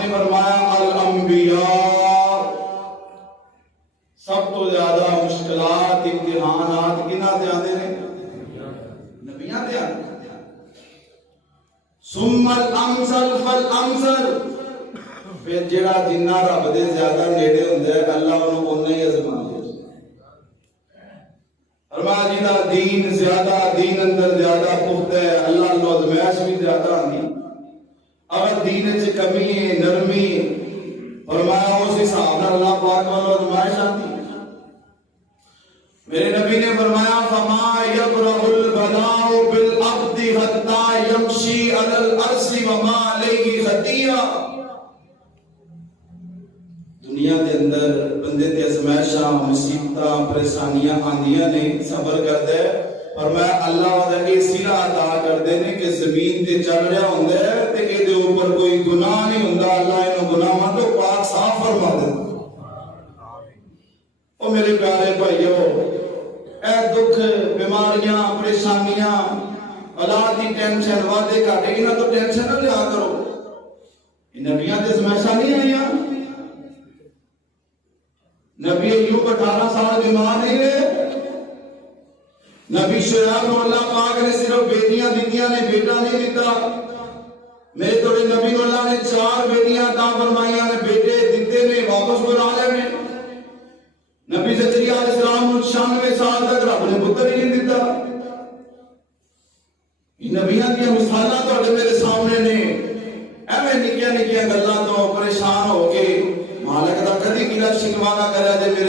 نے فرمایا الانبیاء، سب تو زیادہ مشکلات امتحانات کنہاں تے آندے نے؟ نبیاں تے آندے۔ ثم الامثل فالامثل، پھر جڑا جنہ رب دے زیادہ نیڑے ہوندا ہے اللہ انہوں اونا ہی آزماندے۔ فرمایا جیدہ دین زیادہ، دین اندر زیادہ پختہ ہے اللہ نو آزمائش بھی زیادہ آندی۔ اگر دین چ کمی ہے، نرمی، فرمایا اس حساب نال اللہ پاک والو آزمائش آندی۔ میرے نبی نے فرمایا فما یبرح البلاء بالعبد حتی یمشی علی الارض وما علیہ خطیہ۔ دنیا کے اندر بندے تے ازمائشاں، مصیبتاں، پریشانیاں آندیاں نے، صبر کردا ہے، فرمایا اللہ ودا اے سلا عطا کردے نے کہ زمین تے چل رہا ہوندا ہے تے اے دے اوپر کوئی گناہ نہیں ہوندا، اللہ اینو گناہاں تو پاک صاف فرما دیندا۔ او میرے پیارے بھائیو، اے دکھ، بیماریاں، پریشانیاں، اولاد دی ٹینشن، وعدے گھاٹے، انہاں تو ٹینشن نہ لیا کرو۔ نبیاں تے ازمائشاں نہیں آئیاں۔ نبی ایوب 18 سال بیمار نہیں رہے۔ نبی شعیب کو اللہ پاک نے صرف بیٹیاں دیتیاں نے، بیٹا نہیں دیتا۔ میرے توڑے نبی اللہ نے 4 بیٹیاں عطا فرمائیاں نے، بیٹے دیتے نے، واپس بلا لے نے۔ نبی زکریا علیہ السلام 96 سال تک رب نے پتر ہی نہیں دیتا۔ نبیاں کی مثالاں تو میرے سامنے نے، ایویں نکیاں نکیاں گلاں تو پریشان ہو کے مالک دا کدی کلا شکوا نہ کرے۔